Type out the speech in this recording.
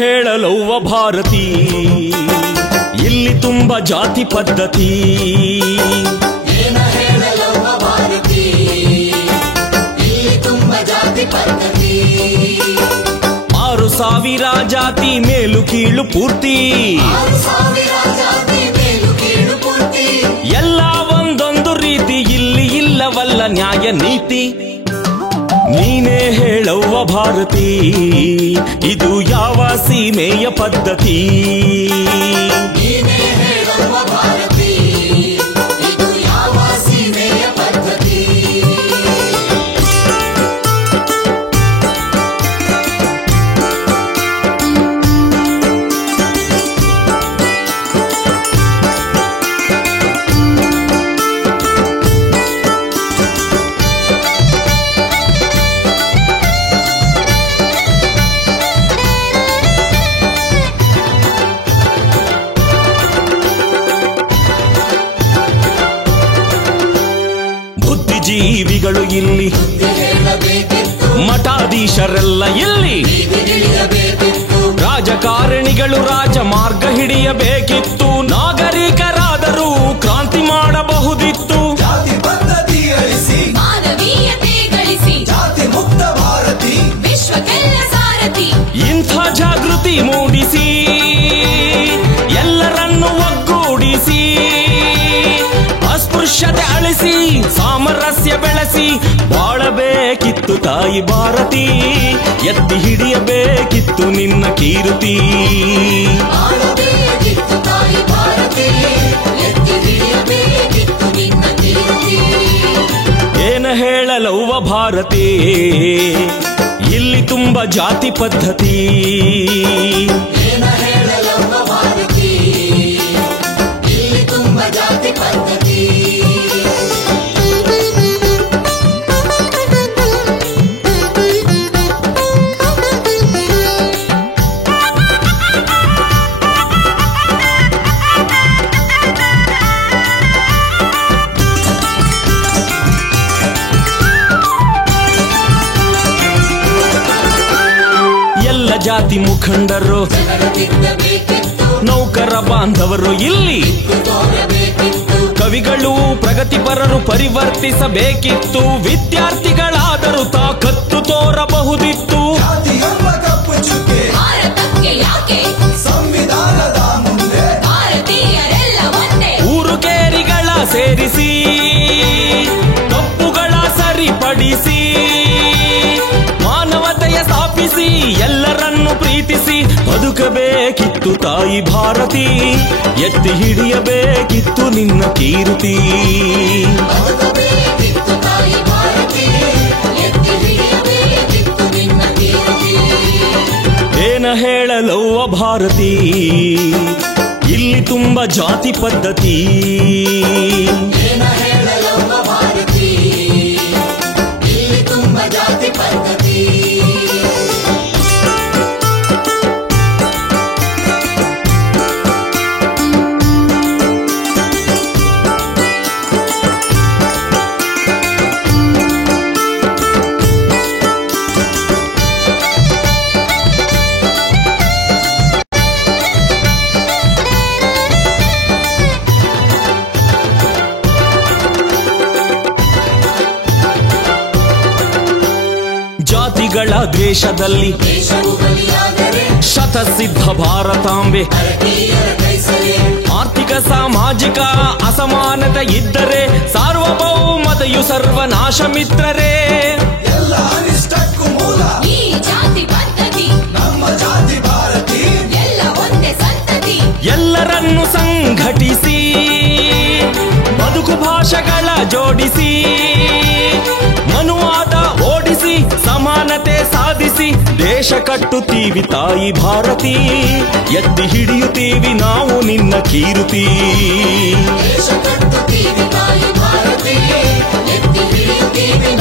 ಹೇಳಲವ್ವ ಭಾರತಿ, ಇಲ್ಲಿ ತುಂಬ ಜಾತಿ ಪದ್ಧತಿ. ಏನ ಹೇಳಲವ್ವ ಭಾರತಿ, ಇಲ್ಲಿ ತುಂಬ ಜಾತಿ ಪದ್ಧತಿ. 6,000 ಜಾತಿ ಮೇಲು ಕೀಳು ಪೂರ್ತಿ, 6,000 ಜಾತಿ ಮೇಲು ಕೀಳು ಪೂರ್ತಿ. ಎಲ್ಲ ಒಂದೊಂದು ರೀತಿ, ಇಲ್ಲಿ ಇಲ್ಲವಲ್ಲ ನ್ಯಾಯ ನೀತಿ. ನೀನೇ ಹೇಳವ್ವ ಭಾರತಿ, ಇದು ಯಾವ ಸೀಮೆಯ ಪದ್ಧತಿ. ನೀನೇ ಹೇಳವ್ವ ಭಾರತಿ, ಇದು ಯಾವ ಸೀಮೆಯ ಪದ್ಧತಿ. ಜೀವಿಗಳು ಇಲ್ಲಿ, ಮಠಾಧೀಶರೆಲ್ಲ ಇಲ್ಲಿ, ರಾಜಕಾರಣಿಗಳು ರಾಜಮಾರ್ಗ ಹಿಡಿಯಬೇಕಿತ್ತು. ನಾಗರಿಕರಾದರೂ ಕ್ರಾಂತಿ ಮಾಡಬಹುದಿತ್ತು. ಜಾತಿ ಪದ್ಧತಿ ಅಳಿಸಿ ಮಾನವೀಯತೆ ಗಳಿಸಿ, ಜಾತಿ ಮುಕ್ತ ಭಾರತಿ ವಿಶ್ವಕ್ಕೆಲ್ಲ ಸಾರಥಿ. ಇಂಥ ಜಾಗೃತಿ ಮೂಡಿಸಿ ಎಲ್ಲರನ್ನು ಒಗ್ಗೂಡಿಸಿ, ಅಸ್ಪೃಶ್ಯತೆ ಅಳಿಸಿ ಸಾಮರಸ್ಯ ಬೆಳೆಸಿ ಬಾಳಬೇಕಿತ್ತು ತಾಯಿ ಭಾರತಿ. ಎತ್ತಿ ಹಿಡಿಯಬೇಕಿತ್ತು ನಿನ್ನ ಕೀರ್ತಿ. ಬಾಳಬೇಕಿತ್ತು ತಾಯಿ ಭಾರತಿ, ಎತ್ತಿ ಹಿಡಿಯಬೇಕಿತ್ತು ನಿನ್ನ ಕೀರ್ತಿ. ಏನ ಹೇಳಲವ್ವ ಭಾರತಿ, ಇಲ್ಲಿ ತುಂಬ ಜಾತಿ ಪದ್ಧತಿ. ಏನ ಹೇಳಲವ್ವ ಭಾರತಿ, ಇಲ್ಲಿ ತುಂಬ ಜಾತಿ ಪದ್ಧತಿ. ಎಲ್ಲ ಜಾತಿ ಮುಖಂಡರು, ನೌಕರ ಬಾಂಧವರು ಇಲ್ಲಿ, ಕವಿಗಳು ಪ್ರಗತಿಪರರು ಪರಿವರ್ತಿಸಬೇಕಿತ್ತು. ವಿದ್ಯಾರ್ಥಿಗಳಾದರೂ ತಾಕತ್ತು ತೋರಬಹುದಿತ್ತು. ಭಾರತಕ್ಕೆ ಯಾಕೆ ಸಂವಿಧಾನದ ಮುಂದೆ ಭಾರತೀಯರೆಲ್ಲ ಒಂದೇ. ಊರುಗೇರಿಗಳ ಸೇರಿಸಿ ತಪ್ಪುಗಳ ಸರಿಪಡಿಸಿ, ಮಾನವತೆಯ ಸ್ಥಾಪಿಸಿ ಎಲ್ಲರನ್ನು ಪ್ರೀತಿಸಿ ಬದುಕಬೇಕಿತ್ತು ತಾಯಿ ಭಾರತಿ. ಎತ್ತಿ ಹಿಡಿಯಬೇಕಿತ್ತು ನಿನ್ನ ಕೀರ್ತಿ. ಬದುಕಬೇಕಿತ್ತು ತಾಯಿ ಭಾರತಿ, ಎತ್ತಿ ಹಿಡಿಯಬೇಕಿತ್ತು ನಿನ್ನ ಕೀರ್ತಿ. ಏನ ಹೇಳಲವ್ವ ಭಾರತಿ, ಇಲ್ಲಿ ತುಂಬ ಜಾತಿ ಪದ್ಧತಿ. ಏನ ಹೇಳಲವ್ವ ಭಾರತಿ, ಇಲ್ಲಿ ತುಂಬ ಜಾತಿ ಪದ್ಧತಿ. ಜಾತಿಗಳ ದ್ವೇಷದಲ್ಲಿ ದೇಶವು ಬಲಿಯಾದರೆ ಶತಸಿದ್ಧ ಭಾರತಾಂಬೆ. ಭಾರತೀಯರ ಕೈಸರೆ ಆರ್ಥಿಕ ಸಾಮಾಜಿಕ ಅಸಮಾನತೆ ಇದ್ದರೆ ಸಾರ್ವಭೌಮತೆಯು ಸರ್ವನಾಶ ಮಿತ್ರರೇ. ಎಲ್ಲ ಅನಿಷ್ಟಕ್ಕೂ ಮೂಲ ಈ ಜಾತಿ ಪದ್ಧತಿ, ನಮ್ಮ ಜಾತಿ ಭಾರತಿ ಎಲ್ಲ ಒಂದೇ ಸಂತತಿ. ಎಲ್ಲರನ್ನು ಸಂಘಟಿಸಿ ಬದುಕು ಭಾಷೆಗಳ ಜೋಡಿಸಿ, ಮನುವಾದ ಓಡಿಸಿ ಸಮಾನತೆ ಸಾಧಿಸಿ ದೇಶ ಕಟ್ಟುತ್ತೀವಿ ತಾಯಿ ಭಾರತಿ. ಎತ್ತಿ ಹಿಡಿಯುತ್ತೀವಿ ನಾವು ನಿನ್ನ ಕೀರ್ತಿ. ದೇಶ ಕಟ್ಟುತ್ತೀವಿ ತಾಯಿ ಭಾರತಿ, ಎತ್ತಿ ಹಿಡಿಯುತ್ತೀವಿ